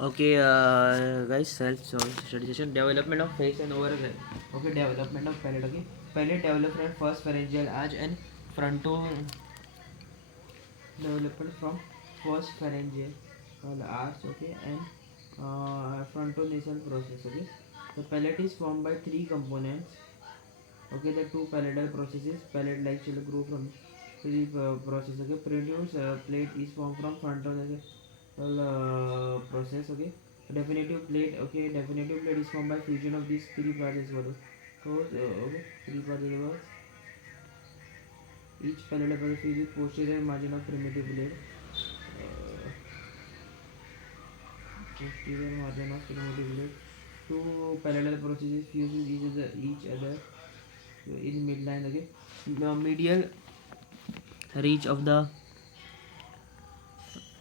Okay, guys, study session. Development of face and oral. Okay, development of palate. Okay, palate development first pharyngeal arch and fronto development from first pharyngeal arch. Okay, and frontonasal process. Okay, the palate is formed by three components. Okay, the two palatal processes. Palate like shall grow from three process. Okay, prelude plate is formed from frontonasal process. Okay, definitive plate. Okay, definitive plate is formed by fusion of these three processes. So okay, three processes. Each palatal process is posterior margin of primitive blade. Posterior margin of primitive blade. Two parallel processes fuse with each other in midline. Okay, the medial reach of the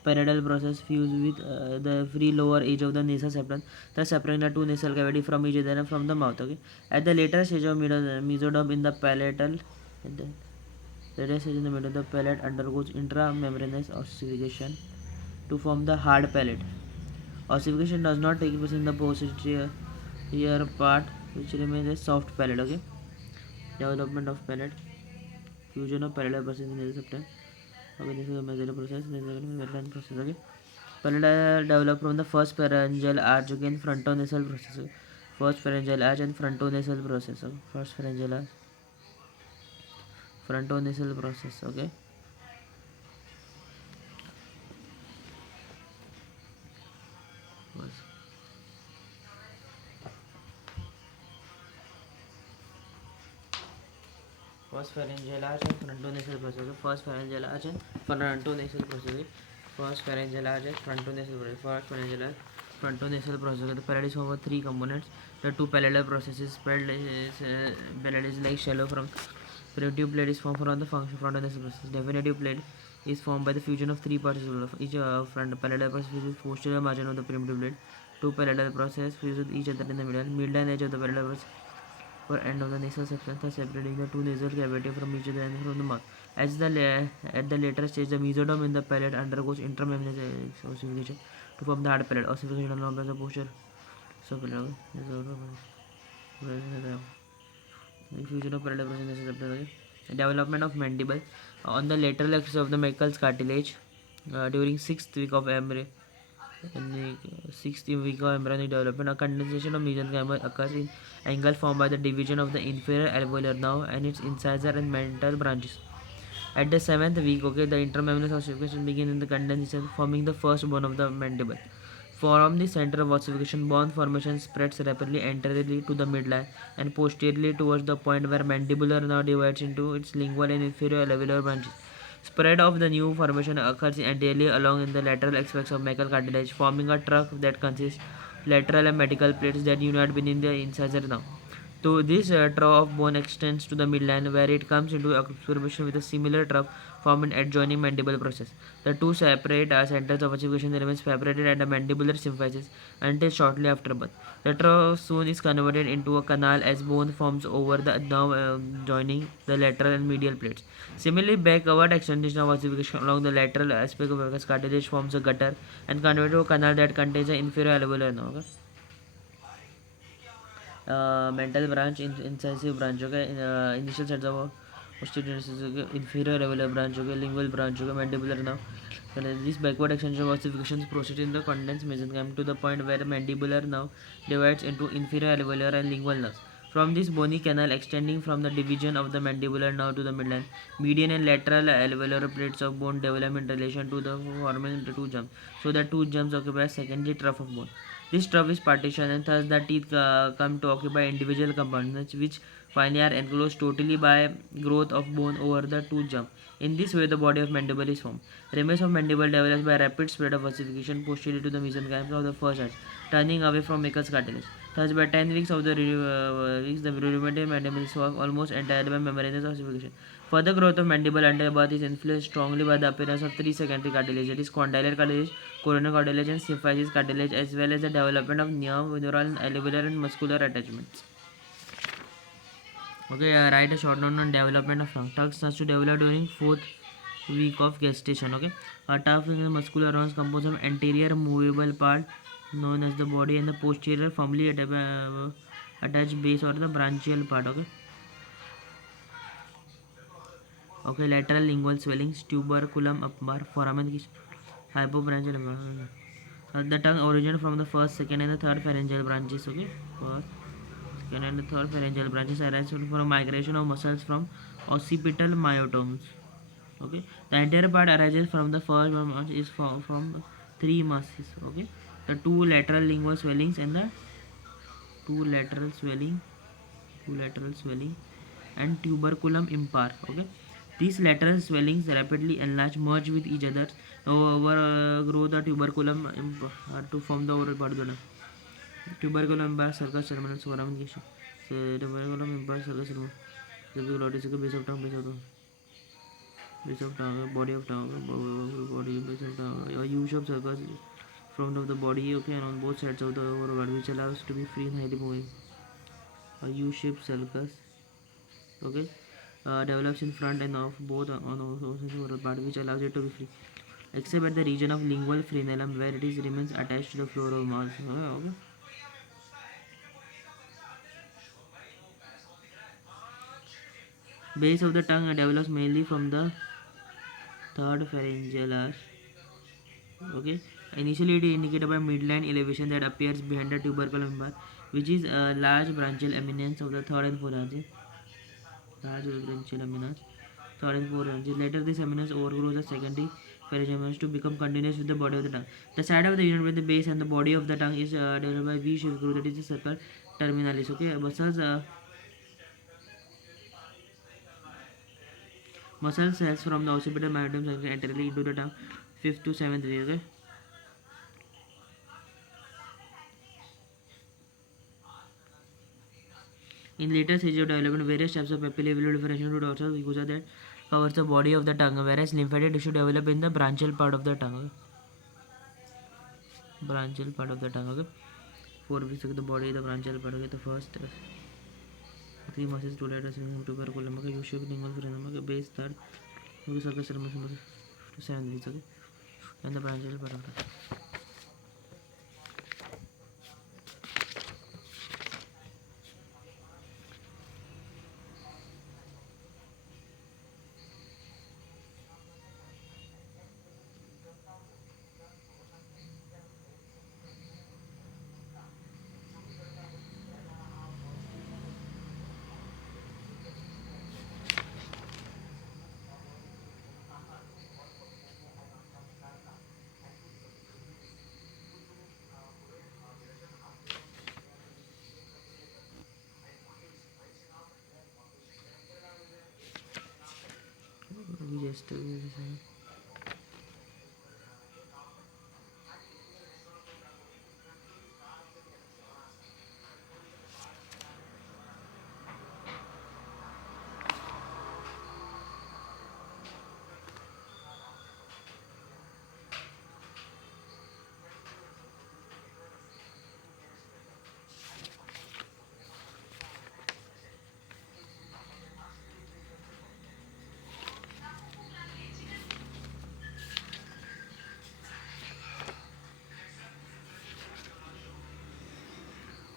parietal process fuse with the free lower edge of the nasal septum, thus separating the two nasal cavity from each other and from the mouth. Okay. At the later stage of mesoderm in the palatal, at the later stage in the middle, the palate undergoes intramembranous ossification to form the hard palate. Ossification does not take place in the posterior part, which remains a soft palate. Okay. Development of palate, fusion of palatal process in the septum. Okay, this is a mesoderm process, this is a midline process. Okay. Palatal develop from the first pharyngeal arch, again frontonasal process. First pharyngeal arch and frontonasal process. First pharyngeal arch, frontonasal process. Okay. First pharyngeal arch and frontonasal process. First pharyngeal arch and frontonasal process. First pharyngeal arch and frontonasal process. First pharyngeal arch, frontonasal process. The palate is over three components. The two palatal processes. Palate is like shallow from primitive plate is formed from the function frontonasal process. Definitive plate is formed by the fusion of three parts of each front palatal process is posterior margin of the primitive plate. Two palatal process fuse with each other in the middle. Midline edge of the palatal process or end of the nasal substance, thus separating the two nasal cavity from each other and from the mouth. At the later stage, the mesoderm in the palate undergoes intramembranous ossification to form the hard palate. Ossification along the posture. Fusion of palatal process nasal septum. Development of mandible on the lateral axis of the Meckel's cartilage during in the sixth week of embryonic development, a condensation of mesenchyma occurs in angle formed by the division of the inferior alveolar nerve and its incisor and mental branches. At the seventh week, okay, the intermembranous ossification begins in the condensation, forming the first bone of the mandible. From the center of ossification, bone formation spreads rapidly anteriorly to the midline and posteriorly towards the point where mandibular nerve divides into its lingual and inferior alveolar branches. Spread of the new formation occurs anteriorly along in the lateral aspects of Meckel cartilage, forming a trunk that consists lateral and medial plates that unite beneath the incisor nerve. So this trough of bone extends to the midline where it comes into observation with a similar trough forming adjoining mandible process. The two separate centers of ossification remain separated at the mandibular symphysis until shortly after birth. The trough soon is converted into a canal as bone forms over the nerve joining the lateral and medial plates. Similarly, backward extension of ossification along the lateral aspect of the cartilage forms a gutter and converts to a canal that contains the inferior alveolar nerve. Okay? Mental branch, incisive branch, okay, initial sets of osteogenesis, okay, inferior alveolar branch, okay, lingual branch, okay, mandibular nerve. This backward extension of ossifications proceeds in the condensed mesenchyme to the point where mandibular nerve divides into inferior alveolar and lingual nerves. From this bony canal extending from the division of the mandibular nerve to the midline, median and lateral alveolar plates of bone develop in relation to the forming the two jumps. So the two jumps occupy a secondary trough of bone. This trough is partitioned and thus the teeth come to occupy individual compartments which finally are enclosed totally by growth of bone over the tooth jump. In this way, the body of mandible is formed. Remains of mandible develops by rapid spread of ossification posterior to the mesenchyme of the first arch, turning away from Meckel's cartilage. Thus, by 10 weeks of the rudimentary mandible is formed almost entirely by membranous ossification. Further growth of mandible under birth is influenced strongly by the appearance of three secondary cartilage, that is condylar cartilage, coronal cartilage, and symphysis cartilage, as well as the development of neural, alveolar, and muscular attachments. Okay, write a short note on development of tongue. Tongue starts to develop during fourth week of gestation. Okay, a tuft is a muscular horns composed of anterior movable part known as the body and the posterior firmly attached base or the branchial part. Okay. Okay, lateral lingual swellings, tuberculum upper, foramen, hypobranchial. The tongue originates from the first, second, and the third pharyngeal branches. Okay, first, second, and the third pharyngeal branches arise from a migration of muscles from occipital myotomes. Okay, the entire part arises from the first one is from three muscles. Okay, the two lateral lingual swellings and the two lateral swelling, and tuberculum impar. Okay, these lateral swellings rapidly enlarge, merge with each other, overgrow the tuberculum impar to form the oral part of the tongue. Tuberculum impar circus terminus foramen gisha. So tuberculum impar circus terminus. Base of tongue, body of tongue, body, base of tongue. A U-shaped circus front of the body, okay, and on both sides of the overall body, which allows to be free and highly moving. A U-shaped circus, okay, develops in front and of both on overall body, which allows it to be free, except at the region of lingual frenulum where it is remains attached to the floor of mouth. Okay. Base of the tongue develops mainly from the third pharyngeal arch. Okay, initially it is indicated by midline elevation that appears behind the tuberculum bar, which is a large branchial eminence of the third and fourth arches. Large branchial eminence, third and fourth arches. Later, this eminence overgrows the secondary pharyngeal to become continuous with the body of the tongue. The side of the unit with the base and the body of the tongue is developed by V-shaped groove, that is the circle terminalis. Okay, muscle cells from the occipital myotomes entirely into the tongue, fifth to seventh day. Okay. In later stages of development, various types of papillae will differentiate to dorsal mucosa that covers the body of the tongue, whereas lymphatic tissue develop in the branchial part of the tongue. Branchial part of the tongue. Okay. Four weeks of the body, the branchial part. Okay. The first three muscles, two letters, tuberculum. Okay. U-shaped lingual frenulum. Okay. Base third. Okay. Circus to seventh weeks. Okay. And the branchial part of the tongue. We just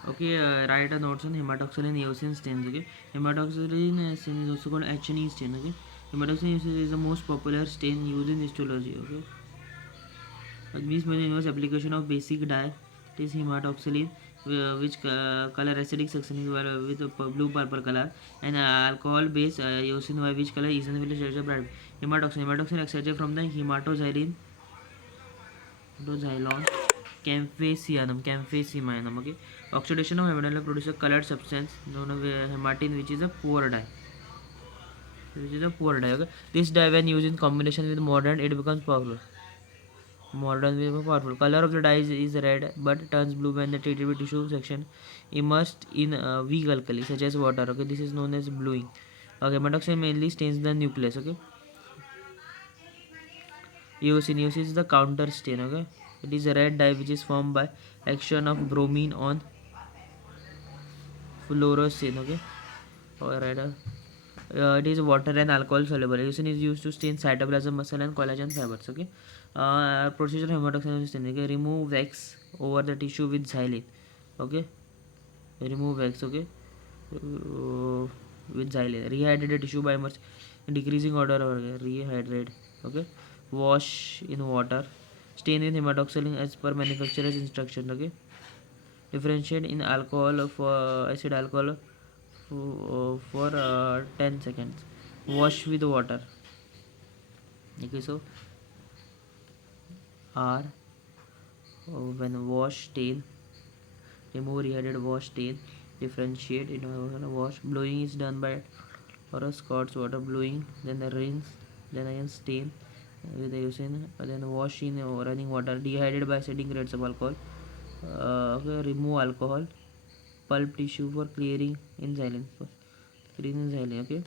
okay, write a notes on hematoxylin eosin stains. Okay, hematoxylin stain is also called H&E stain. Okay, hematoxylin eosin is the most popular stain used in histology. Okay, it means by the inverse application of basic dye, it is hematoxylin, which color acidic succinyl with a blue purple color, and alcohol based eosin which color essentially shades of bright. Hematoxylin extracted from the hematoxylin camphaceanum. Okay, oxidation of hematine produces a colored substance known as hematine, which is a poor dye. Okay, this dye, when used in combination with mordant, it becomes powerful. Mordant will be powerful. Color of the dye is red but turns blue when the treated with tissue section immersed in weak alkali such as water. Okay, this is known as bluing. Okay, hematoxylin mainly stains the nucleus. Okay, eosin is the counter stain. Okay, it is a red dye which is formed by action of bromine on fluorescein. Okay, alright. It is water and alcohol soluble. Eucerin is used to stain cytoplasm, muscle, and collagen fibers. Okay. Procedure hematoxylin stain. Okay. Remove wax over the tissue with xylene. Okay. Remove wax. Okay. With xylene. Rehydrate the tissue by immersion, decreasing odor. Okay. Rehydrate. Okay. Wash in water. Stain in hematoxylin as per manufacturer's instruction. Okay. Differentiate in alcohol for acid alcohol for 10 seconds. Wash with water. Okay, so R, when wash stain, remove rehydrated wash stain, differentiate in wash. Blowing is done by or a Scott's water blowing, then the rinse, then again stain with the using, then wash in running water. Dehydrated by setting grades of alcohol. Okay, remove alcohol. Pulp tissue for clearing in silence. Clearing in silence. Okay.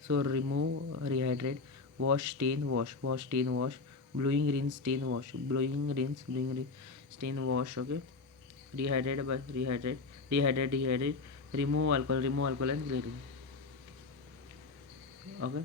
So remove, rehydrate, wash, stain, wash, stain, wash, blowing, rinse, stain, wash, blowing, rinse, stain, wash. Okay. Rehydrate, remove alcohol and clearing. Okay.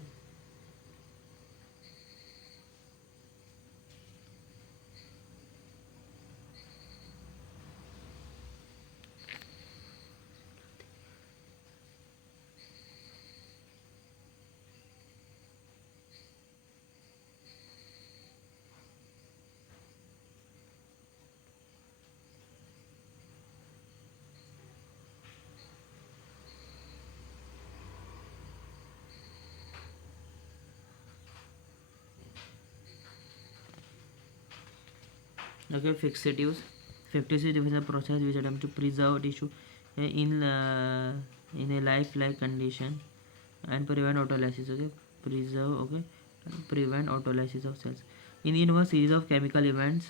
Okay, fixatives. Fixatives defines a process which attempt to preserve tissue in a lifelike condition and prevent autolysis. Okay, preserve. Okay, and prevent autolysis of cells. In inverse series of chemical events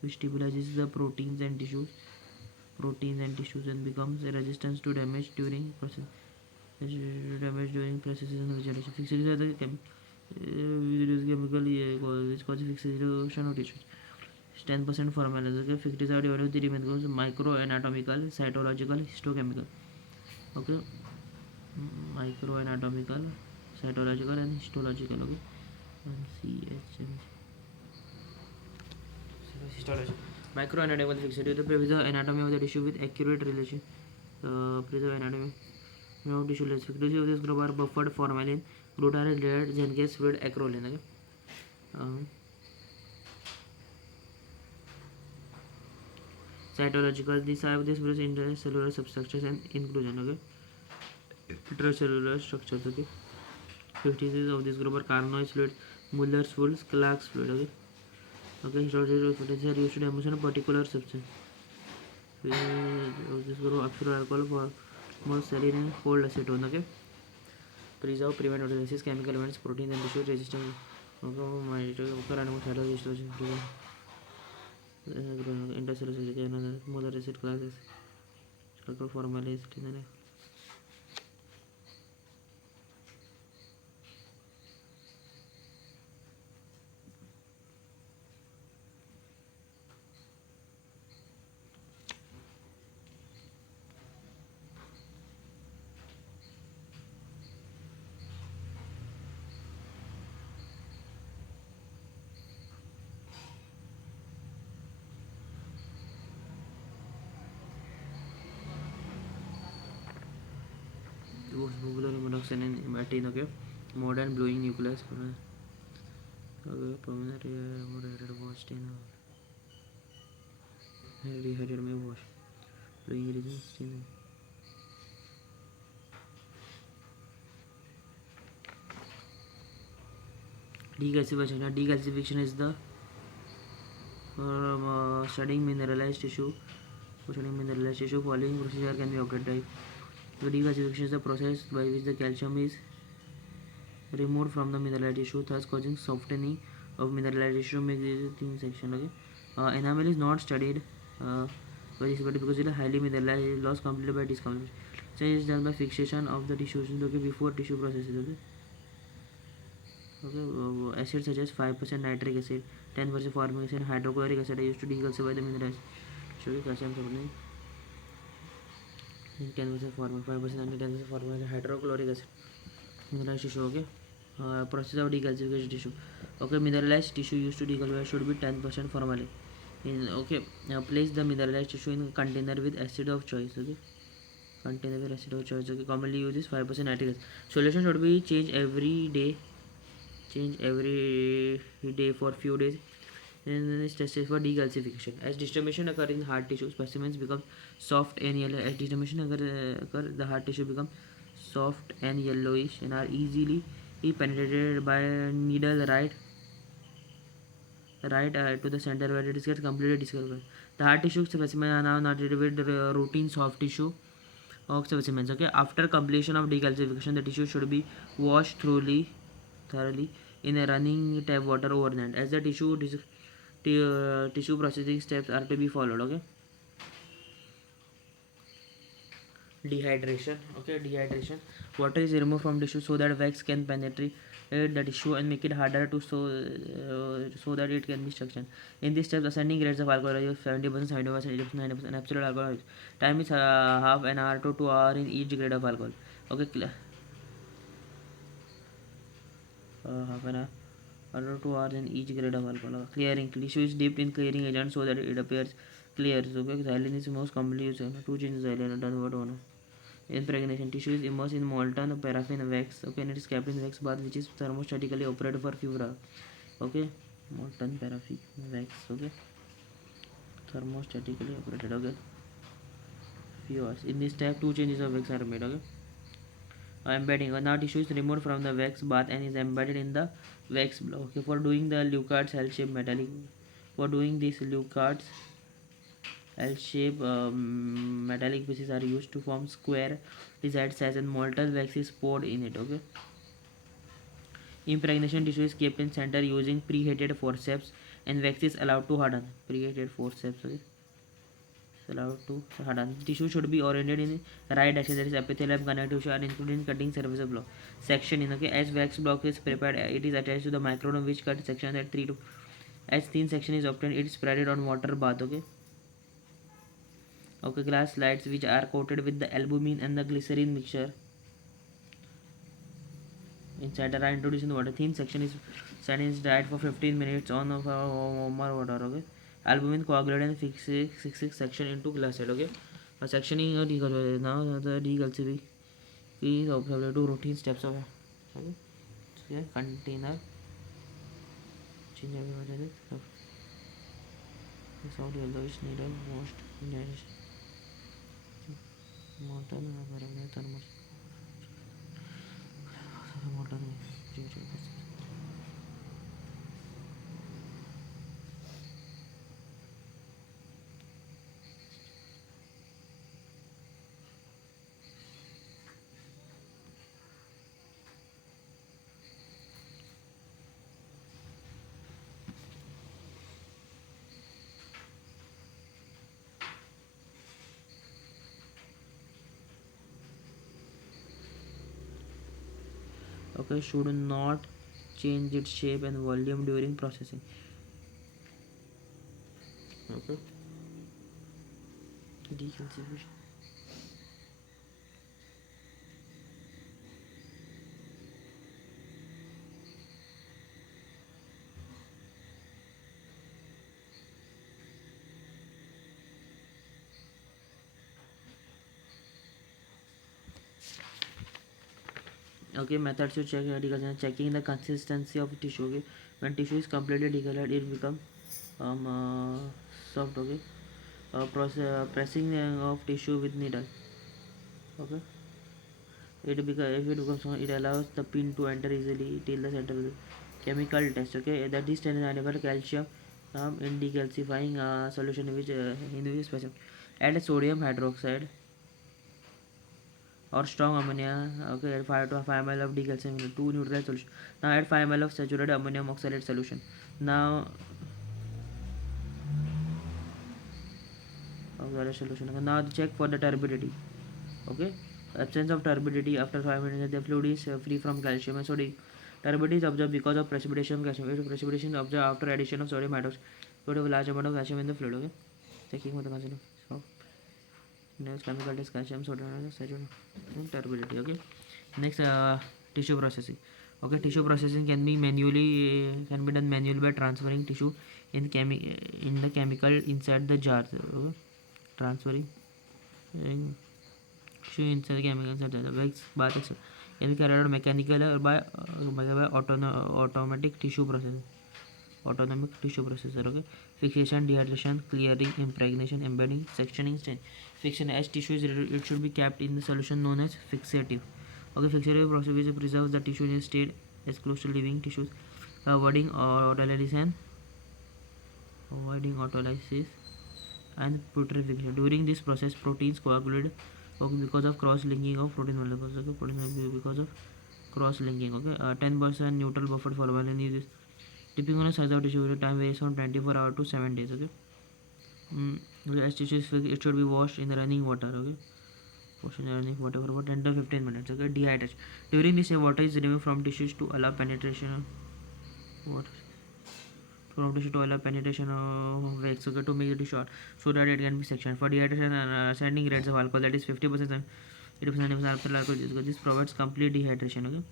which stabilizes the proteins and tissues and becomes a resistance to damage during processes and regeneration. Fixations are the chemical which causes fixation of tissues. 10% formulas. Okay, fixations are divided into three main groups: microanatomical, cytological, histochemical. Okay, microanatomical, cytological, and histological. Okay, and CHM. Histology. Microanatomical fixative. The preserve anatomy of the tissue with accurate relation. Preserve anatomy. No tissue less. Fixative of this group are buffered formalin, glutarate, lead, Zencase fluid, acrolein. Okay. Cytological. These are this produce intercellular substructures and inclusion. Okay. Intracellular structures. Okay. Fixatives of this group are Carnot's fluid, Muller's fluid, Clark's fluid. Okay. Okay. Histological fixatives are used to demonstrate a particular substance. This group absorb alcohol for more saline and cold acetone. Okay. Preserve, prevent autolysis, chemical events, protein and tissue resistance. Intercellular molar acid classes. Alcohol formaldehyde. Popular monoxide and hematine. Okay. Modern blowing nucleus. Okay. Permanent moderated wash stain. Rehydrated may wash. Blowing resin stain. Decalcification. Decalcification is the studying mineralized tissue. Following procedure can be occurred. The decalcification is the process by which the calcium is removed from the mineralized tissue, thus causing softening of mineralized tissue, make the thin section. Okay. Enamel is not studied by this study because it is highly mineralized, lost completely by discoloration. Change is done by fixation of the tissues. Okay, before tissue processes. Okay. Okay. Acids such as 5% nitric acid, 10% formic acid, hydrochloric acid are used to decalcify the mineralized tissue. Calcium supplement. 10% formal, 5% and 10% formal hydrochloric acid. Mineralized tissue, okay. Process of decalcification tissue. Okay, mineralized tissue used to decalcify should be 10% formalin. Okay, now place the mineralized tissue in container with acid of choice. Okay, container with acid of choice. Okay, commonly used is 5% nitric acid. Solution should be changed every day. Change every day for few days. Then is tested for decalcification. As deformation occur in hard tissue, specimens become soft and yellow. As deformation occur, the hard tissue become soft and yellowish and are easily penetrated by a needle right to the center where it gets completely discolored. The hard tissue specimens are now not treated with routine soft tissue specimens. Okay, after completion of decalcification, the tissue should be washed thoroughly in a running tap water overnight. As the tissue processing steps are to be followed. Okay, dehydration. Okay, dehydration. Water is removed from tissue so that wax can penetrate the tissue and make it harder to so that it can be suctioned. In this step, ascending grades of alcohol are used 70%, 70%, 80%, 90%, and absolute alcohol is time is half an hour to 2 hours in each grade of alcohol. Okay, half an hour or 2 hours in each grade of alcohol. Clearing. Tissue is dipped in clearing agent so that it appears clear. So, okay, xylene is most commonly used. Two changes xylene done what one. Impregnation. Tissue is immersed in molten paraffin wax. Okay, and it is kept in wax bath which is thermostatically operated for few hours. Okay, molten paraffin wax. Okay, thermostatically operated. Okay, few hours. In this step, two changes of wax are made. Okay. Embedding. Now tissue is removed from the wax bath and is embedded in the wax block. Okay, for doing the Leucard's L-shaped metallic. For doing this, Leucard's L-shaped metallic pieces are used to form square desired size and molten wax is poured in it. Okay. Impregnation tissue is kept in center using preheated forceps and wax is allowed to harden. Preheated forceps. Okay. Allowed to harden. Tissue should be oriented in right direction. There is epithelium, connective tissue, and including cutting surface of block. Section in. Okay, as wax block is prepared, it is attached to the micron which cut section at 3 to. As thin section is obtained, it is spreaded on water bath. Okay. Okay, glass slides which are coated with the albumin and the glycerin mixture inside are introduced in the water. Thin section is set in dried for 15 minutes on warmer water. Okay. Albumin coagulate and fix section into glass slide. Okay. A sectioning now the decalcification is observed to routine steps of. Okay. So here container change every sound yellowish needle washed molten thermal molten. Okay, should not change its shape and volume during processing. Okay, decalcification. Okay, methods to check decalcification. Checking the consistency of tissue. Okay, when tissue is completely decolored, it becomes soft. Okay, pressing of tissue with needle. Okay, if it becomes soft, it allows the pin to enter easily till the center of the chemical test. Okay, that is identified calcium in decalcifying solution which in which specimen. Add sodium hydroxide or strong ammonia. Okay, add 5 to 5 ml of decalcification to neutralize solution. Now add 5 ml of saturated ammonium oxalate solution. Now oxalate solution. Okay, now check for the turbidity. Okay, absence of turbidity after 5 minutes. The fluid is free from calcium and sodium. Turbidity is observed because of precipitation of calcium. If precipitation is observed after addition of sodium hydroxide, you have a large amount of calcium in the fluid. Okay, checking for the calcium. So, Next chemical test calcium soda sodium and turbidity. Okay. Next tissue processing. Okay, tissue processing can be done manually by transferring tissue in the chemical inside the jar. Okay. Transferring tissue inside the chemical inside the wax bath etc. Can be carried out mechanical or by automatic tissue processing. Autonomic tissue processor. Okay, fixation, dehydration, clearing, impregnation, embedding, sectioning, stain. Fiction as tissue is it should be kept in the solution known as fixative. Okay, fixative process preserves the tissue in a state as close to living tissues, avoiding autolysis and putrefaction. During this process, proteins coagulate because of cross-linking of protein molecules. Okay, because of cross-linking. Okay, 10% neutral buffer formalin is depending on the size of tissue. Time varies from 24 hours to 7 days. Okay. As tissue is fixed, it should be washed in the running water. Okay. Washed in the running water for about 10 to 15 minutes. Okay. Dehydration. During this, water is removed from tissues to allow penetration of water. From tissue to allow penetration of wax. Okay. To make the tissue hard, so that it can be sectioned. For dehydration, ascending rates of alcohol, that is 50%. 80% alcohol. This provides complete dehydration. Okay.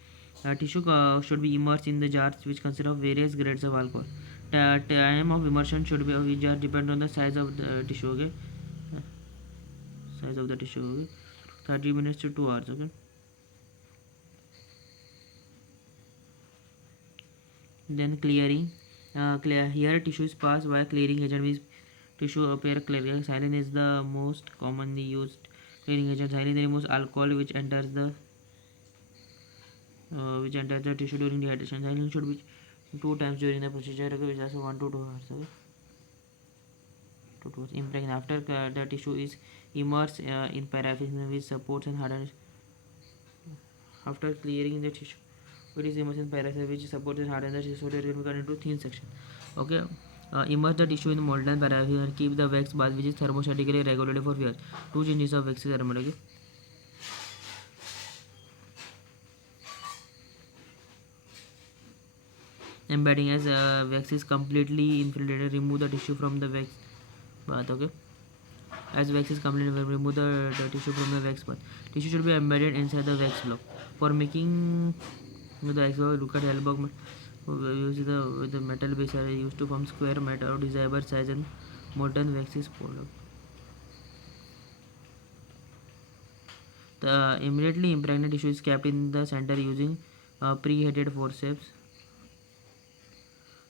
Tissue should be immersed in the jars which consist of various grades of alcohol. The time of immersion should be of each jar depend on the size of the tissue. Okay, size of the tissue. Okay, 30 minutes to 2 hours. Okay, then clearing. Here tissue is passed by clearing agent which tissue appear clear. Saline is the most commonly used clearing agent. Saline removes alcohol which enters the tissue during dehydration. Saline should be 2 times during the procedure. Okay, which is also 1 to 2 hours. Okay. Impregnate after the tissue is immersed in paraffin which supports and hardens. After clearing the tissue, it is immersed in paraffin which supports and hardens the tissue so that it can be cut into thin section. Okay. Immerse the tissue in molten paraffin and keep the wax bath which is thermostatically regulated for years. 2 changes of wax is recommended. Okay. Embedding as wax is completely infiltrated, remove the tissue from the wax bath. Okay. As wax is completely remove the tissue from the wax bath. Tissue should be embedded inside the wax block. For making the wax block, look at Hellberg use the metal base are used to form square metal of desired size and molten wax is poured. The immediately impregnated tissue is kept in the center using preheated forceps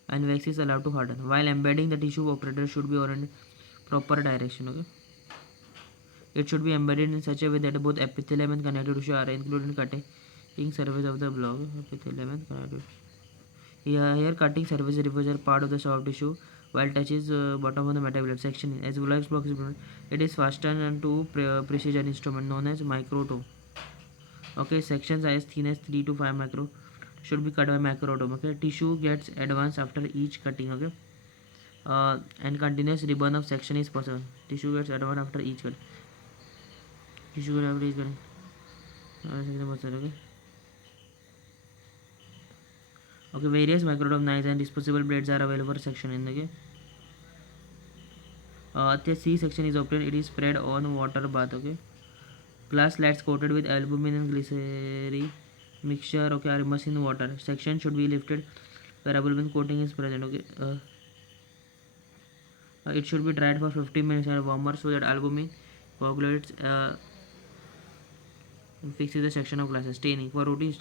and wax is allowed to harden. While embedding the tissue, operator should be oriented proper direction. Okay. It should be embedded in such a way that both epithelium and connective tissue are included in cutting surface of the block. Epithelium and connective. Here cutting surface refers a part of the soft tissue while touches bottom of the metabolite section. As Woolag's block is it is fastened to precision instrument known as microtome. Okay, sections as thin as 3 to 5 micro should be cut by microtome. Okay, tissue gets advanced after each cutting. Okay, and continuous ribbon of section is possible. Tissue gets advanced after each cut. Tissue gets after each cutting. Okay. Okay, various microtome knives and disposable blades are available for section in the the C section is obtained. It is spread on water bath. Okay, glass slats coated with albumin and glycerin mixture. Okay, are immersed in water. Section should be lifted where albumin coating is present. Okay, it should be dried for 15 minutes or warmer so that albumin coagulates fixes the section of glasses. Staining for routine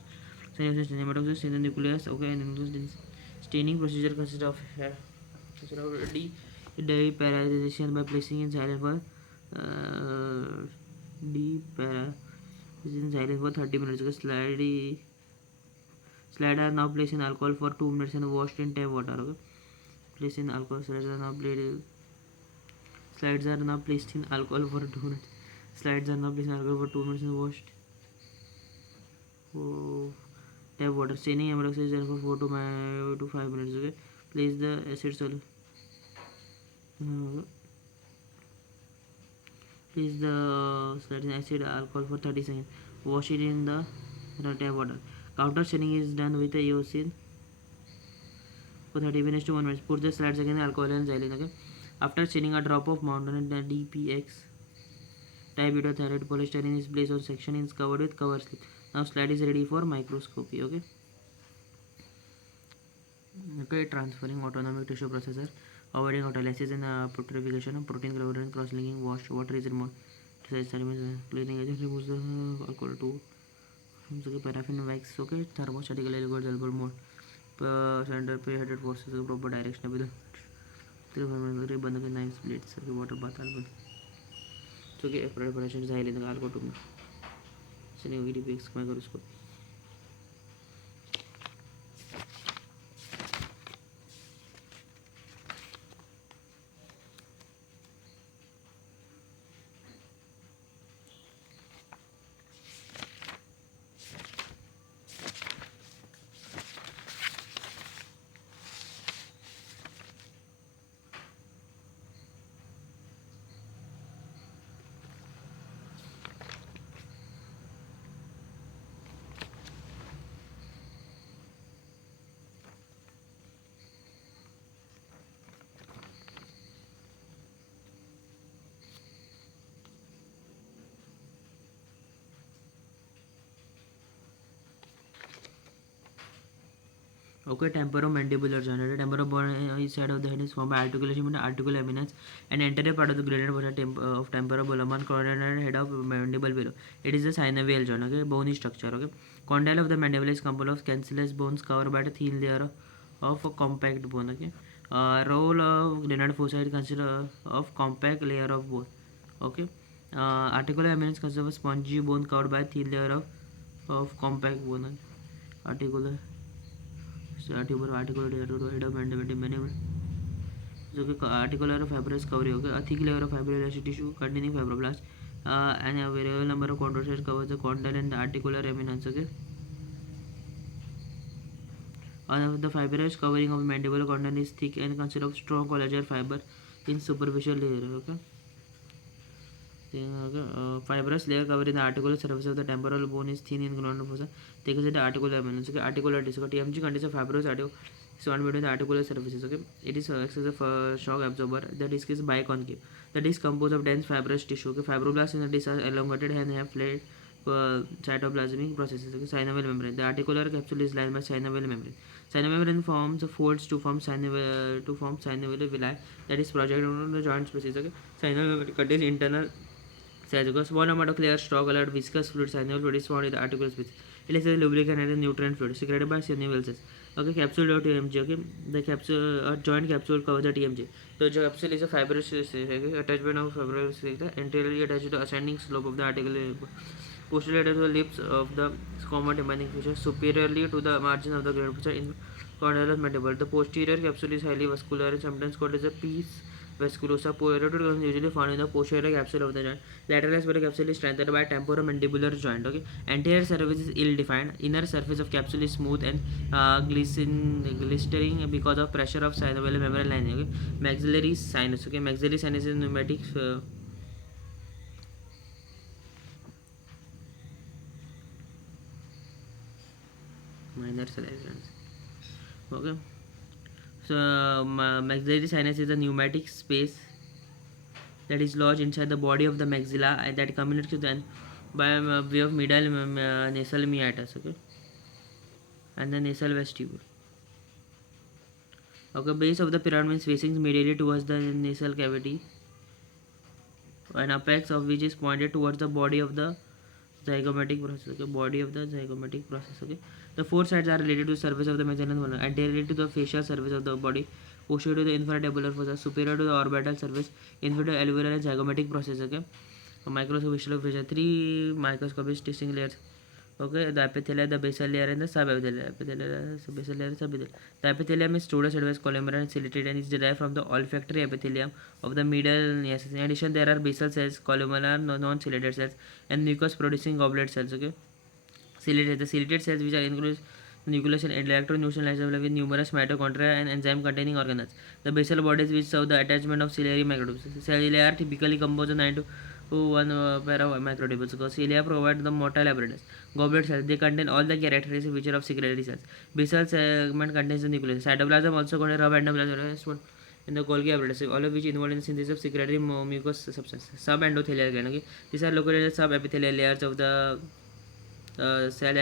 nematocysts in the nucleus. Okay, and staining procedure consists of depolarization by placing in silent for depolarization silent for 30 minutes. Okay, slide are now placed in alcohol for 2 minutes and washed in tap water. Okay, placed in alcohol. Slides are now placed in alcohol for 2 minutes. Slides are now placed in alcohol for 2 minutes and washed. Tap water. Staining ammonia is done for 4 to 5 minutes. Okay, place the acid solution. Place the slide in acid alcohol for 30 seconds. Wash it in the tap water. Counter staining is done with a eosin for 30 minutes to 1 minute. Put the slides again in alcohol and xylene. Okay. After staining, a drop of mountain DPX Dibutyrate polystyrene is placed on section is covered with cover slip. Now slide is ready for microscopy. Okay, transferring autonomic tissue processor, avoiding autolysis and putrefaction, protein gravity and cross-linking, wash, water is removed. Cleaning agent removes the alcohol too. Paraffin wax, okay, thermostatical liquid elbow mode. Center pre-headed forces proper direction with the बंद के knife blades water bath album. So okay, preparation is highly in the alcohol to me. Sending VDPX microscope. Okay, temporomandibular joint. The temporal bone side of the head is formed by articulation between articular eminence and anterior part of the gradient of temporal bolum and coronary head of mandible below. It is a synovial joint. Okay, bony structure. Okay, condyle of the mandible is composed of cancellous bones covered by a thin layer of a compact bone. Okay, roll of glenoid fossa consists of compact layer of bone. Okay, articular eminence consists of a spongy bone covered by a thin layer of compact bone. Articular articular head of mandible. So articular fibrous covering, okay, a thick layer of fibroelastic tissue containing fibroblasts, and a variable number of chondrocytes covers the condyle and the articular eminence. Okay, the fibrous covering of mandible condyle is thick and consists of strong collagen fiber in superficial layer. Okay. Fibrous layer covering the articular surface of the temporal bone is thin in ground fossa. Take the articular eminence. Okay, articular disc. TMG contains a fibrous surrounded between the articular surfaces. Okay, it is acts as a shock absorber. The disc is biconcave. The disc composed of dense fibrous tissue. Okay, fibroblasts in the disc are elongated and have flat cytoplasmic processes. Okay, synovial membrane. The articular capsule is lined by synovial membrane. Synovial membrane forms folds to form synovial villi that is projected on the joint spaces. Okay, synovial membrane contains internal a small amount of clear straw colored viscous fluid synovial fluid is found in the articular space. It is a lubricant and a nutrient fluid secreted by synovial cells. Okay, capsule.tmg. Okay, the capsule joint capsule covers the TMG. The capsule is a fibrous attachment of fibrous anteriorly attached to the ascending slope of the articular, posteriorly to the lips of the common demanding feature, superiorly to the margin of the gradient feature in condylus mandible. The posterior capsule is highly vascular and sometimes called as a piece vasculosa. Posterior is usually found in the posterior capsule of the joint. Lateral aspect capsule is strengthened by temporomandibular joint. Okay, anterior surface is ill-defined. Inner surface of capsule is smooth and glistering because of pressure of synovial membrane lining. Okay, maxillary sinus. Okay, maxillary sinus is pneumatic. Minor silences. Okay. So maxillary sinus is a pneumatic space that is lodged inside the body of the maxilla and that communicates with the by way of middle nasal meatus. Okay, and the nasal vestibule. Okay, base of the pyramid means facing medially towards the nasal cavity, and apex of which is pointed towards the body of the zygomatic process. Okay, body of the zygomatic process. Okay, the four sides are related to the surface of the maxillary bone, anterior to the facial surface of the body, posterior to the infratabular fossa, superior to the orbital surface, inferior to alveolar and zygomatic process. Okay, microscopic feature, three microscopic testing layers. Okay, the epithelium, the basal layer, and the subepithelium. Basal layer, subepithelium. The epithelium is pseudo sedulous columnar and ciliated and is derived from the olfactory epithelium of the middle nasal. In addition, there are basal cells, columnar non-ciliated cells, and mucus-producing goblet cells. Okay, ciliated. The ciliated cells, which are include nucleus and electronucleation lysosomal with numerous mitochondria and enzyme-containing organelles. The basal bodies which serve the attachment of ciliary microtubules. Cilia are typically composed of 9 to one pair of microtubules. Because cilia provide the motile apparatus. Goblet cells, they contain all the characteristic features of secretory cells. Basal segment contains the nucleus. Cytoplasm also contains rub endoplasm. in the Golgi apparatus, all of which involved in the synthesis of secretory mucous substance. Subendothelial gland. Okay, these are located in the subepithelial layers of the cell